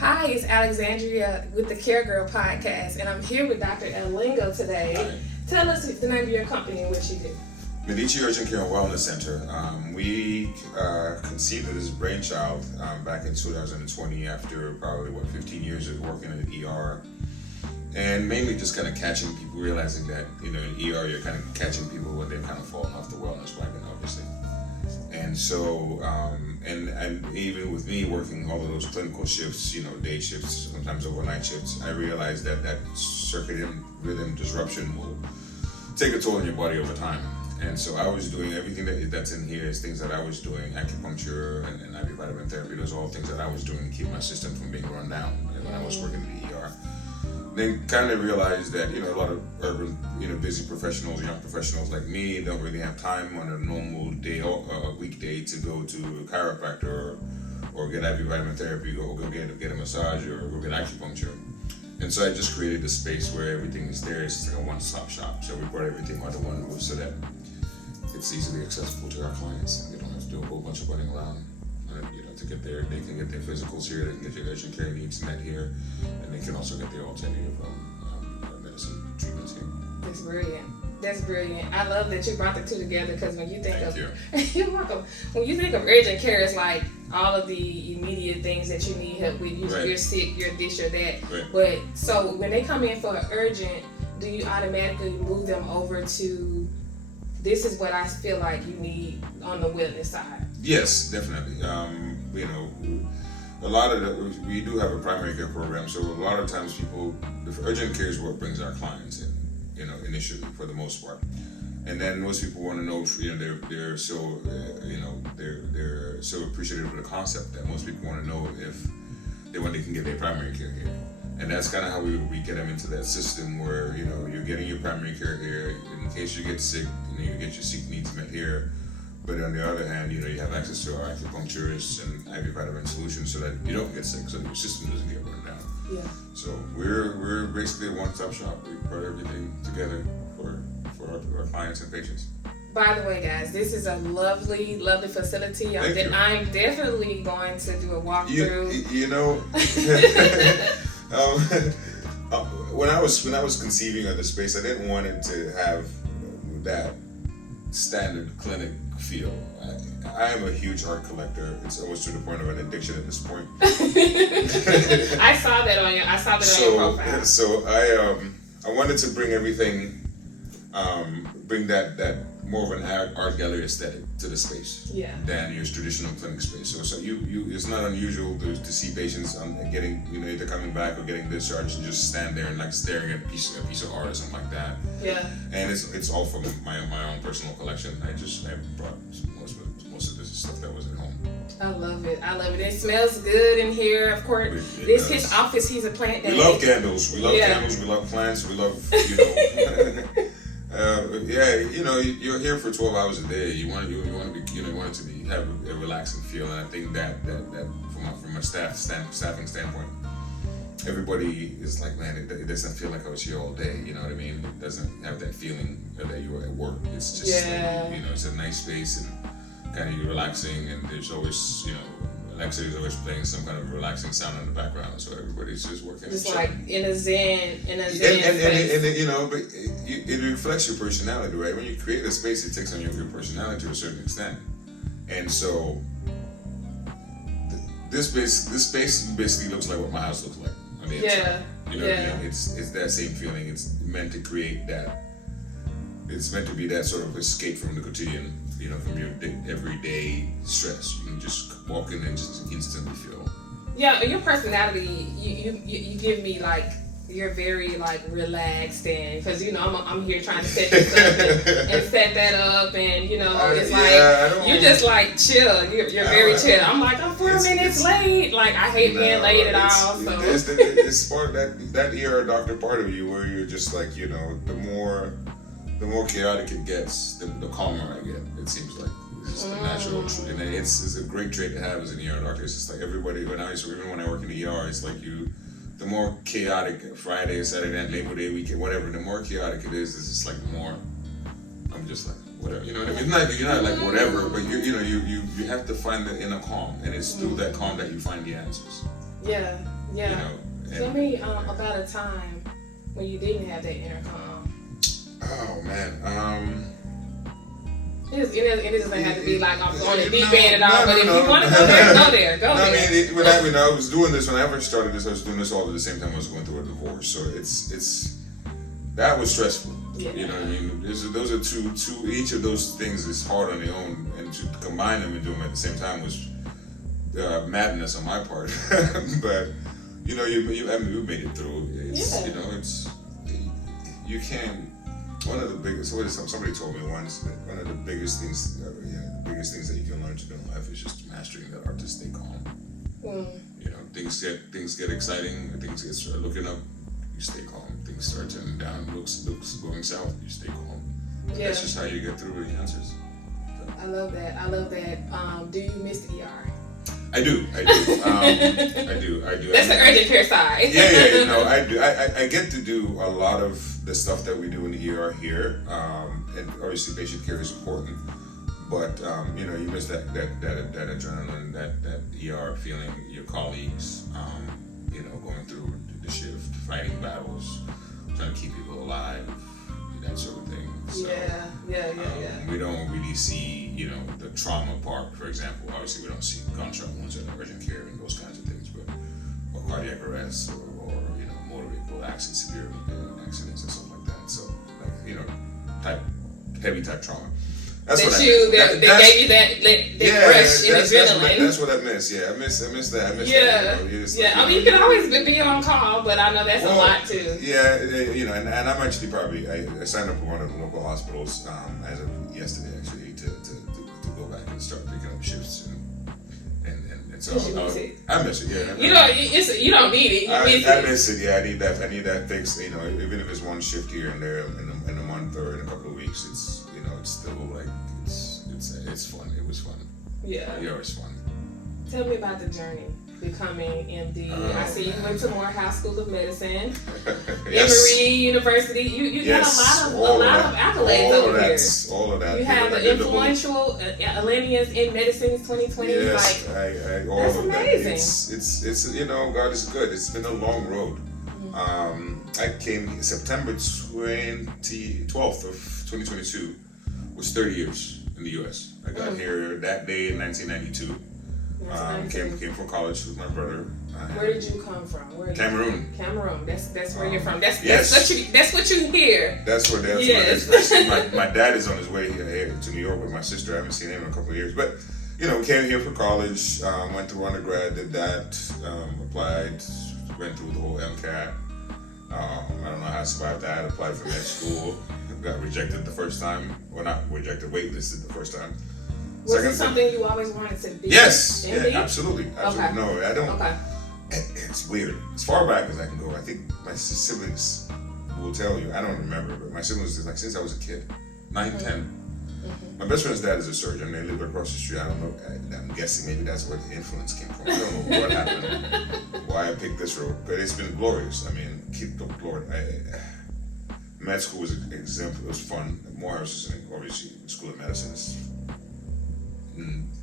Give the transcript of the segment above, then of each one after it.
Hi, it's Alexandria with the Care Girl podcast, and I'm here with Dr. Elango today. Hi. Tell us the name of your company and what you do. Medici Urgent Care and Wellness Center. We conceived of this brainchild back in 2020 after probably 15 years of working in the ER, and mainly just kind of catching people, realizing that in ER you're kind of catching people when they've kind of fallen off the wellness wagon, obviously. And so, and even with me working all of those clinical shifts, day shifts, sometimes overnight shifts, I realized that circadian rhythm disruption will take a toll on your body over time. And so I was doing everything that's in here is things that I was doing, acupuncture and IV vitamin therapy. Those are all things that I was doing to keep my system from being run down when I was working in the ER. Then kind of realized that, a lot of urban, busy professionals, young professionals like me don't really have time on a normal day or weekday to go to a chiropractor or get IV vitamin therapy or go get a massage or go get acupuncture. And so I just created a space where everything is there. It's like a one-stop shop. So we brought everything under one roof so that it's easily accessible to our clients, and they don't have to do a whole bunch of running around. To get there, they can get their physicals here, they can get their urgent care needs met here, and they can also get their alternative medicine treatments here. That's brilliant. That's brilliant. I love that you brought the two together because when you think you're welcome. When you think of urgent care, it's like all of the immediate things that you need help with. You're sick, you're this, you're that. Right. But so when they come in for an urgent, do you automatically move them over to this is what I feel like you need on the wellness side? Yes, definitely. A lot of we do have a primary care program, so a lot of times the urgent care is what brings our clients in, initially for the most part. And then most people want to know if, they're so, they're so appreciative of the concept that most people want to know when they can get their primary care here. And that's kind of how we get them into that system where, you're getting your primary care here in case you get sick, you get your sick needs met here. But on the other hand, you have access to our acupuncturists and IV vitamin solutions so that you don't get sick, so your system doesn't get run down. Yeah. So we're basically a one-stop shop. We put everything together for our clients and patients. By the way, guys, this is a lovely, lovely facility. I'm definitely going to do a walkthrough. When I was conceiving of the space, I didn't want it to have that standard clinic feel. I am a huge art collector. It's almost to the point of an addiction at this point. I saw that on your profile. So I wanted to bring everything, bring that more of an art gallery aesthetic to the space than your traditional clinic space. So you it's not unusual to see patients getting either coming back or getting discharged and just stand there and like staring at a piece of art or something like that. Yeah. And it's all from my own personal collection. I brought most of this stuff that was at home. I love it. It smells good in here. Of course, this is his office. He's a plant daddy. We love candles. We love candles. We love plants. We love you're here for 12 hours a day. You want it to have a relaxing feel, and I think that from a staffing standpoint, everybody is like, man, it doesn't feel like I was here all day. You know what I mean? It doesn't have that feeling that you were at work. It's just it's a nice space and kind of relaxing, and there's always Alexa is always playing some kind of relaxing sound in the background, so everybody's just working. Just like in a zen space. But it reflects your personality, right? When you create a space, it takes on your personality to a certain extent, and so this space basically looks like what my house looks like on the inside. What I mean? It's that same feeling. It's meant to create that. It's meant to be that sort of escape from the quotidian, from your everyday stress. You can just walk in and just instantly feel. Yeah, your personality, you give me like you're very like relaxed, and because I'm here trying to set this up and set that up, and it's like you're just like chill. You're very chill. I'm like I'm 4 minutes late. Like I hate being late at all. So it's part that ER doctor part of you where you're just like the more chaotic it gets, the calmer I get. It seems like it's just a natural trait, and it's a great trait to have as an ER doctor. It's just like everybody. Even when I work in the ER, it's like the more chaotic Friday, Saturday, and Labor Day weekend, whatever. The more chaotic it is, it's just like more. I'm just like whatever. You know what I mean? You're not like whatever, but you have to find the inner calm, and it's through that calm that you find the answers. Yeah. You know, Tell me about a time when you didn't have that intercom. Oh man. It doesn't have to be like I'm on the deep end at all, but if you want to go there, go there. Go there. I mean, when I was doing this, when I first started this, I was doing this all at the same time I was going through a divorce. So it's that was stressful. Yeah. You know what I mean? Those are two. Each of those things is hard on their own, and to combine them and do them at the same time was madness on my part. But you know, you we made it through. It's, you know, it's you can't. One of the biggest, somebody told me once that one of the biggest things, the biggest things that you can learn to do in life is just mastering that art to stay calm. You know, things get exciting, things get looking up, you stay calm. Things start turning down, looks going south, you stay calm. Yeah. That's just how you get through the answers. So. I love that. Do you miss the ER? I do. I do. That's the urgent care side. Yeah, no, I do. I get to do a lot of the stuff that we do in the ER here, and obviously patient care is important, but you know, you miss that adrenaline, that ER feeling, your colleagues, you know, going through the shift, fighting battles, trying to keep people alive, that sort of thing. So, yeah. We don't really see, you know, the trauma part, for example. Obviously, we don't see gunshot wounds in urgent care and those kinds of things, but or cardiac arrest or you know, motor vehicle accidents, severe accidents and stuff like that. So, like, you know, heavy type trauma. That's what they gave you that rush and adrenaline. That's what I miss. Yeah, I miss that. I miss that. Yeah. I mean, you can always be on call, but I know that's a lot too. Yeah, you know, and I'm actually probably I signed up for one of the local hospitals as of yesterday actually to go back and start picking up shifts and so I miss it. Yeah. You don't need it. I miss it. Yeah, I need that fix. You know, even if it's one shift here and there in a month or in a couple of weeks, it's, you know, it's still like it's fun. It was fun. Yeah. It was fun. Tell me about the journey becoming MD. I see you went to Morehouse School of Medicine, Emory University. You got a lot of accolades over here. All of that. You have the influential Atlanteans in Medicine 2020. Yes, like, all that's of amazing. That. It's you know, God is good. It's been a long road. I came September 12th of 2022. Was 30 years in the U.S. I got here that day in 1992. Came from college with my brother. Where did you come from? Cameroon. Cameroon. That's where you're from. That's what you hear. That's where my dad is on his way here to New York with my sister. I haven't seen him in a couple of years, but you know, came here for college. Went through undergrad, did that. Applied, went through the whole MCAT. I don't know how I survived that. Applied for med school. Got rejected the first time. Well, not rejected, waitlisted the first time. Was it something you always wanted to be? Yes, yeah, absolutely. Okay. No, I don't. Okay. It's weird. As far back as I can go, I think my siblings will tell you. I don't remember, but my siblings, like, since I was a kid, 9, 10. My best friend's dad is a surgeon. They live across the street. I don't know. I'm guessing maybe that's where the influence came from. I don't know what happened, why I picked this road, but it's been glorious. I mean, keep the Lord. Med school was an example. It was fun. Morehouse is obviously School of Medicine is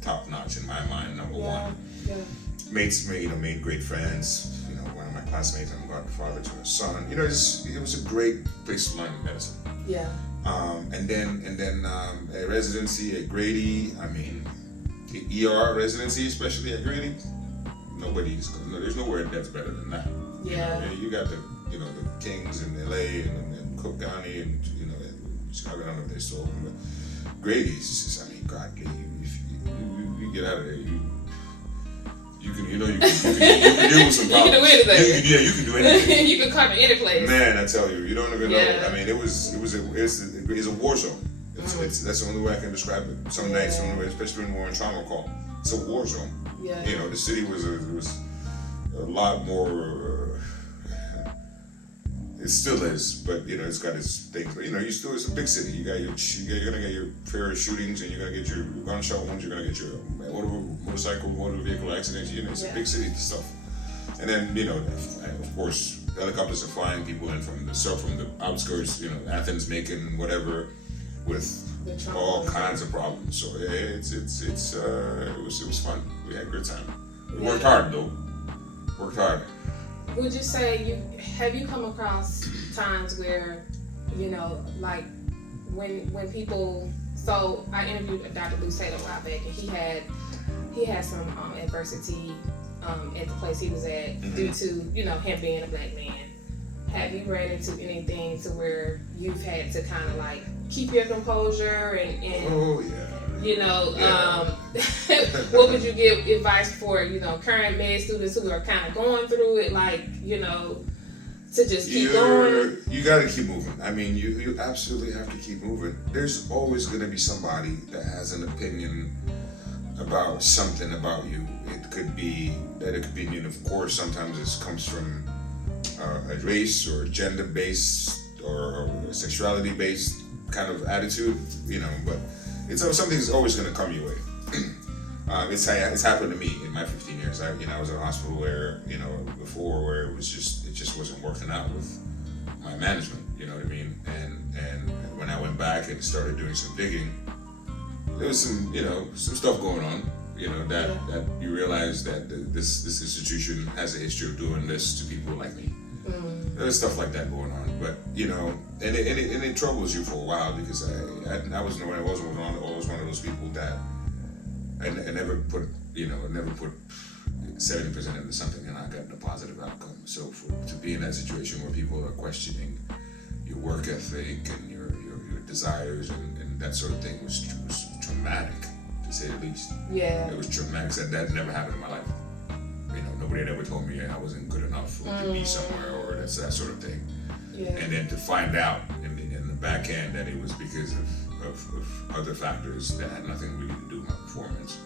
top notch in my mind. Number one. Yeah. Made great friends. You know, one of my classmates, I'm godfather to her son. You know, it was a great place to learn medicine. Yeah. And then a residency at Grady. I mean, the ER residency, especially at Grady. There's nowhere that's better than that. Yeah. You got the Kings in LA and Cook County and Chicago. I don't know if they still open, but Grady's just, I mean, God, if you get out of there, you can deal with some problems. You can do anything. You can do anything. You can cover any place. Man, I tell you don't even know. I mean, it's a war zone. That's the only way I can describe it. Some nights, especially when we're in trauma call, it's a war zone. Yeah. You know, the city was a lot more. It still is, but you know, it's got its things. But you know, it's a big city. You're gonna get your fair shootings, and you're gonna get your gunshot wounds. You're gonna get your motor vehicle accidents. You know, it's a big city stuff. And then of course, helicopters are flying people in from the outskirts. You know, Athens, Macon, whatever, with all kinds of problems. So it was fun. We had a good time. We worked hard though. Worked hard. Would you say have you come across times where, like when people? So I interviewed Dr. Lou Taylor a while back, and he had some adversity at the place he was at due to him being a black man. Have you ran into anything to where you've had to kind of like keep your composure and oh yeah. What would you give advice for current med students who are kind of going through it, like to just keep going? You got to keep moving. I mean, you absolutely have to keep moving. There's always going to be somebody that has an opinion about something about you. It could be that opinion, of course, sometimes it comes from a race or gender-based or sexuality-based kind of attitude, but it's something that's always going to come your way. It's happened to me in my 15 years. I was in a hospital where, before where it just wasn't working out with my management, you know what I mean? And when I went back and started doing some digging, there was some stuff going on, that you realize that this institution has a history of doing this to people like me. There's stuff like that going on, but and it troubles you for a while because I was one of those people that I never put 70% into something and I got a positive outcome. So to be in that situation where people are questioning your work ethic and your desires and that sort of thing was traumatic, to say the least. Yeah. It was traumatic. That never happened in my life. Nobody had ever told me I wasn't good enough to be somewhere or that sort of thing. Yeah. And then to find out in the back end that it was because of other factors that had nothing really to do with my performance,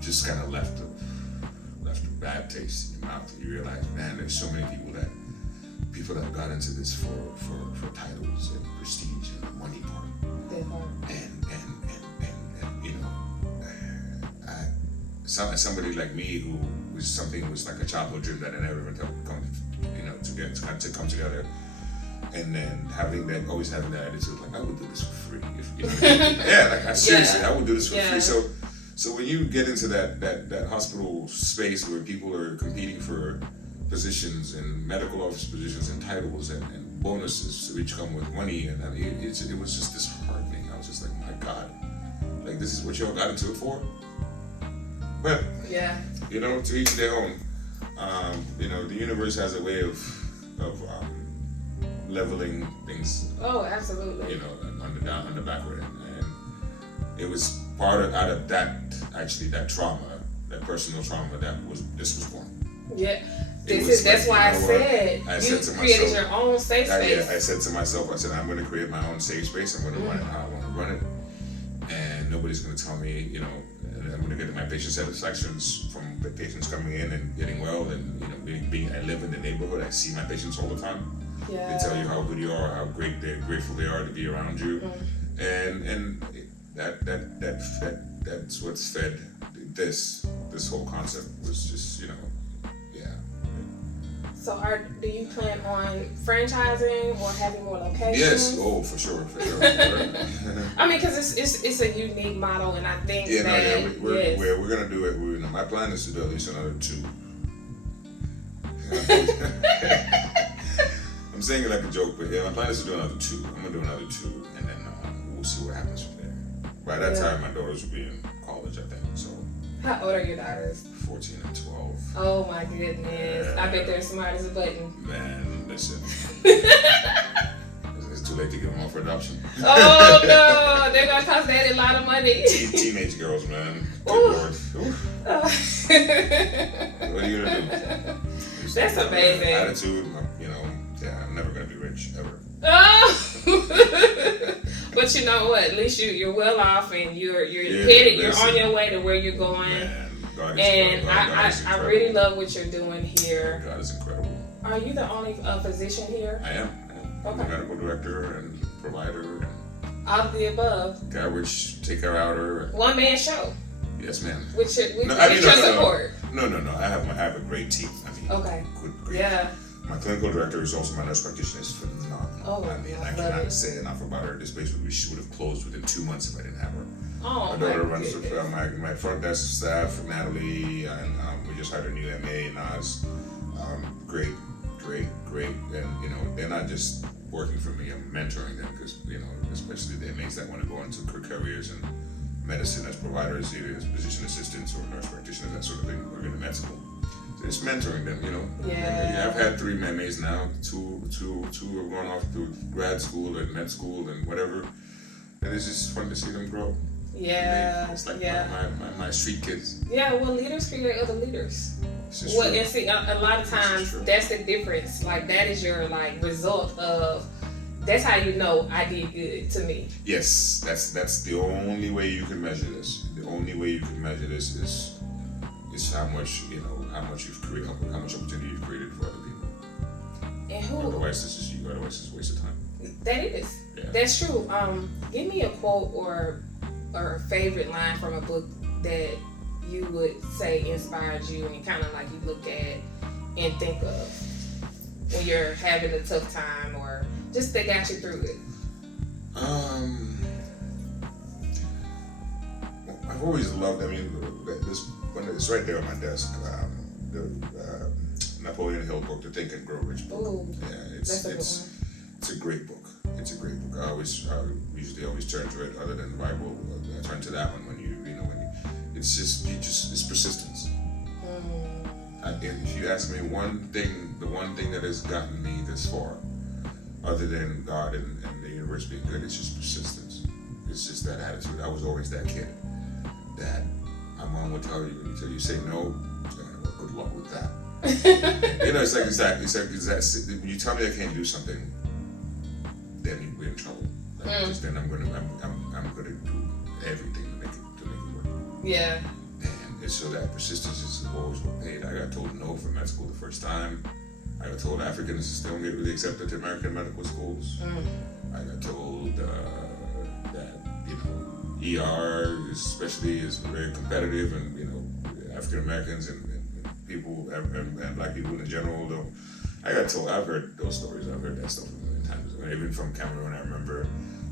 just kind of left a bad taste in your mouth. You realize, man, there's so many people that got into this for titles and prestige and the money part. And somebody like me who was like a childhood dream that I never even to come together, and then always having that attitude like I would do this for free. Seriously, I would do this for free. So when you get into that hospital space where people are competing for positions and medical office positions and titles and bonuses which come with money, and it was just disheartening. I was just like, my God, like this is what y'all got into it for? But to each their own. The universe has a way of leveling things. Oh, absolutely. On the backward end, and it was out of that trauma, that personal trauma, this was born. Yeah. That's why I said you created your own safe space. I said to myself, I'm going to create my own safe space. I'm going to run it how I want to run it, and nobody's going to tell me, I'm going to get my patient satisfactions from the patients coming in and getting well, and I live in the neighborhood. I see my patients all the time. Yeah. They tell you how good you are, how grateful they are to be around you, and that's what's fed this whole concept was just So do you plan on franchising or having more locations? Yes, for sure. I mean, because it's a unique model, and I think we're gonna do it. My plan is to do at least another 2. I'm saying it like a joke, but my plan is to do another 2. I'm gonna do another 2, and then we'll see what happens from there. By that time, my daughters will be in college, I think. So. How old are your daughters? 14 and 12. Oh my goodness. I bet they're smart as a button. Man, listen. It's too late to give them off for adoption. Oh no, they're gonna cost daddy a lot of money. Teenage girls, man. Good Lord. What are you gonna do? That's amazing. Attitude, I'm never gonna be rich, ever. Oh! But you know what? At least you're well off, and you're headed. You're on your way to where you're going. Man, God and is I really love what you're doing here. God is incredible. Are you the only physician here? I am. I'm a medical director and provider and all of the above. Guy which take her out her. One man show. Yes, ma'am. With your support. No. I have a great team. Okay. Great. Yeah. My clinical director is also my nurse practitioner. Is phenomenal. Oh, I cannot say enough about her. This place would have closed within 2 months if I didn't have her. Oh, my daughter runs my front desk staff, Natalie, and we just hired a new MA, Naz. great, and they're not just working for me. I'm mentoring them because especially the inmates that want to go into careers in medicine as providers, either as physician assistants or nurse practitioners, that sort of thing, or in med school. So just mentoring them, Yeah. I've had 3 inmates now. Two have gone off to grad school and med school and whatever, and it's just fun to see them grow. Yeah. It's like yeah. my street kids. Yeah, well, leaders create other leaders. Well, and see, a lot of times that's the difference. Like that is your result of. That's how you know I did good to me. Yes, that's the only way you can measure this. The only way you can measure this is how much you've created, how much opportunity you've created for other people. And who? Otherwise, it's a waste of time. That is. Yeah. That's true. Give me a quote or a favorite line from a book that you would say inspired you and kind of you look at and think of when you're having a tough time or just that got you through it. I've always loved. It's right there on my desk. The Napoleon Hill book, The Think and Grow Rich book. Ooh, yeah, that's a good one. It's a great book. It's a great book. I usually always turn to it, other than the Bible. I turn to that one when it's persistence. If you ask me the one thing that has gotten me this far, other than God and the universe being good, it's just persistence. It's just that attitude. I was always that kid that my mom would tell you, until you say no, well, good luck with that. It's like exactly. When you tell me I can't do something, then we're in trouble. Then I'm gonna do everything to make it work. Yeah. And so that persistence is always what paid. I got told no for med school the first time. I got told Africans don't get really accepted to American medical schools. I got told that ER especially is very competitive, and African Americans and people and black people in general don't. I've heard those stories. I've heard that stuff a million times. Even from Cameroon, I remember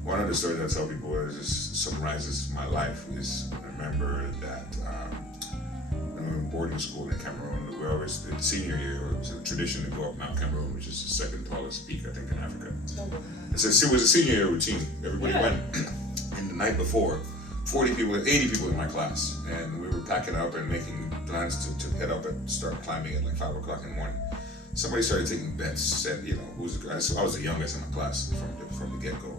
one of the stories I tell people that just summarizes my life is I remember that when we were in boarding school in Cameroon, we always, the senior year, it was a tradition to go up Mount Cameroon, which is the second tallest peak, I think, in Africa. And so it was a senior year routine. Everybody went. And the night before, 80 people in my class, and we were packing up and making plans to head up and start climbing at 5 o'clock in the morning. Somebody started taking bets, said, so I was the youngest in my class from the get-go.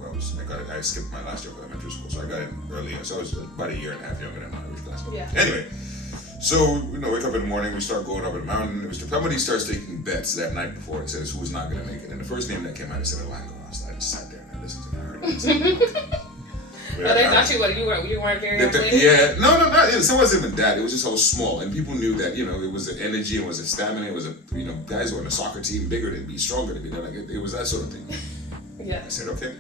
I skipped my last year of elementary school, so I got in early, so I was about a year and a half younger than my average class. Yeah. Anyway, so, wake up in the morning, we start going up a mountain. Somebody starts taking bets that night before and says who's not going to make it. And the first name that came out, I said Elango. I just sat there and I listened to it. I heard it. They thought you weren't very athletic? Yeah, no, it wasn't even that. It was just so small. And people knew that, it was the energy, it was the stamina, it was guys who were on the soccer team, bigger than me, stronger than me. It was that sort of thing. Yeah. I said, okay.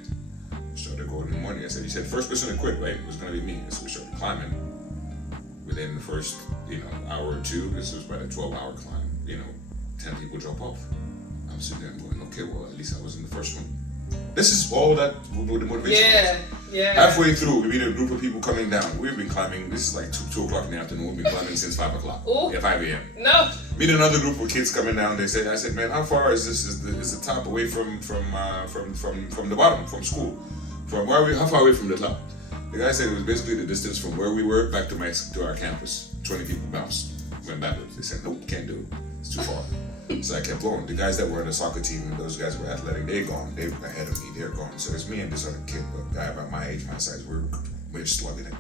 Started going in the morning. I said, you said first person to quit, right? It was going to be me. So we started climbing. Within the first, hour or two, this was about a 12-hour climb, 10 people drop off. I'm sitting there going, okay, well, at least I was in the first one. This is all that the motivation was. Yeah. Halfway through, we meet a group of people coming down. We've been climbing, this is 2 o'clock in the afternoon, we've been climbing since 5 o'clock. Ooh. Yeah, 5 a.m. No. Meet another group of kids coming down, I said, man, how far is this, is the top away from the bottom, from school? How far away from the top? The guy said it was basically the distance from where we were back to our campus. 20 people bounced, went backwards. They said, nope, can't do it. It's too far. So I kept going. The guys that were on the soccer team and those guys who were athletic, they're gone. They're ahead of me. They're gone. So it's me and this other kid, a guy about my age, my size. We're slugging it.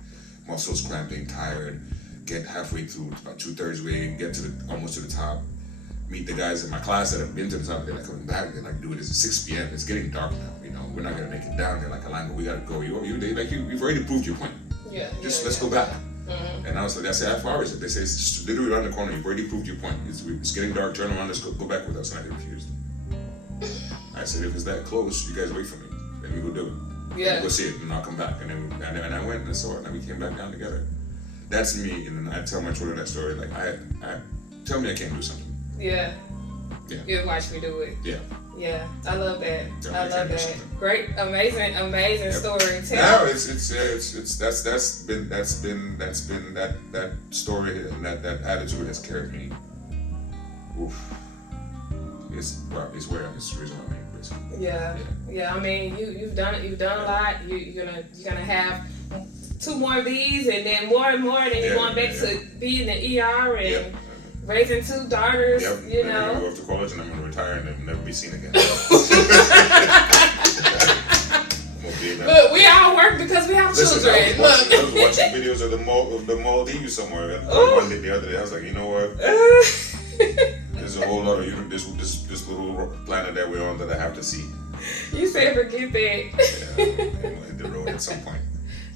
Muscles cramping, tired. Get halfway through, about 2/3 way, get almost to the top. Meet the guys in my class that have been to the top. They're coming back. They're dude, it's 6 p.m. It's getting dark now. We're not gonna make it down. They're Elango, we gotta go. You've already proved your point. Yeah. Let's go back. Mm-hmm. And I was like, I said, how far is it? They say it's just literally around the corner. You've already proved your point. It's getting dark. Turn around. Let's go back with us. And I refused. I said, if it's that close, you guys wait for me. Then we go do it. Yeah. We'll go see it, and I'll come back. And I went and I saw it, and we came back down together. That's me. And then I tell my children that story. Tell me I can't do something. Yeah. Yeah. You watch me do it. Yeah. Yeah, I love that. I love that. Great, amazing story. Now that's been that story and that attitude has carried me. Oof. it's where it's original name, basically. Yeah. I mean, you've done a lot. You're gonna have 2 more of these, and then more and more. Then you're going back to be in the ER and raising 2 daughters. Yep. You then know. I'm gonna go off to college, and I'm gonna retire and never be seen again. Look, we all work because we have children. I was watching videos of the Maldives somewhere, and one day the other day I was like, you know what? There's a whole lot of this little planet that we're on that I have to see. You said forget that. Yeah, I'm hit the road at some point.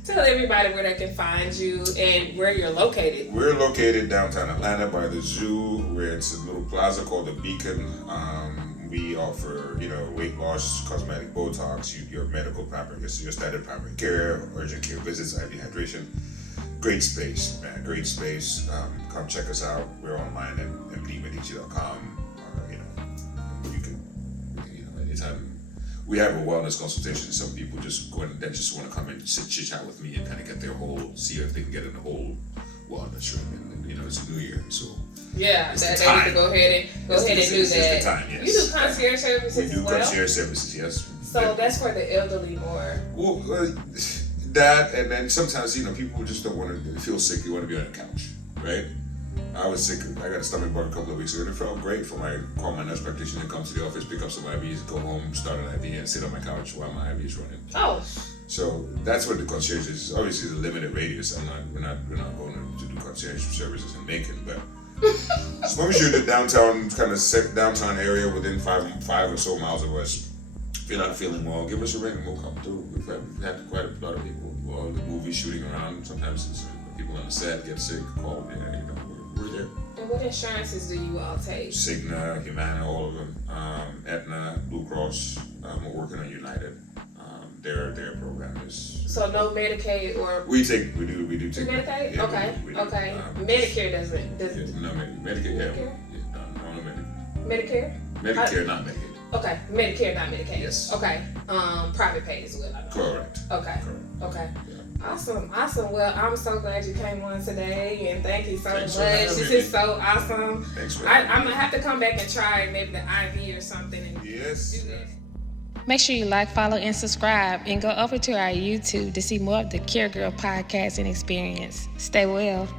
Tell everybody where they can find you and where you're located. We're located downtown Atlanta by the zoo, where it's a little plaza called the Beacon. We offer, weight loss, cosmetic Botox, your medical primary, your standard primary care, urgent care visits, IV hydration. Great space, man. Great space. Come check us out. We're online at mdmedici.com. You can, anytime. We have a wellness consultation. Some people just want to come and sit chit chat with me and kind of get see if they can get in the whole wellness room. And it's a new year, so. Yeah, they need to go ahead and do that. It's the time, yes. You do concierge services as well? We do concierge as services, yes. So that's for the elderly more. Well, that, and then sometimes, people just don't want to feel sick. They want to be on the couch, right? I was sick. I got a stomach bug a couple of weeks ago. It felt great for call my nurse practitioner, come to the office, pick up some IVs, go home, start an IV, and sit on my couch while my IV is running. Oh. So that's what the concierge is. Obviously, the limited radius. We're not going to do concierge services in Macon, but as long as you're in the downtown area within five or so miles of us, if you're not feeling well, give us a ring and we'll come through. We've had quite a lot of people. Well, the movie shooting around. Sometimes it's people on the set get sick, call. We're there. And what insurances do you all take? Cigna, Humana, all of them. Aetna, Blue Cross. We're working on United. Their program is. So no Medicaid or. We do take Medicaid. Yeah, okay. we do. Okay. Medicare doesn't. No, Medicare. Medicare? No, Medicare. Medicare, not Medicaid. Okay, Medicare, not Medicaid. Yes. Okay. Private pay as well. Correct. Okay. Correct. Okay. Yeah. Awesome. Well, I'm so glad you came on today, and thank you so Thanks much. for having This me. is so awesome. Thanks for I'm gonna have to come back and try maybe the IV or something. And Yes. do that. Make sure you like, follow, and subscribe, and go over to our YouTube to see more of the Care Girl podcast and experience. Stay well.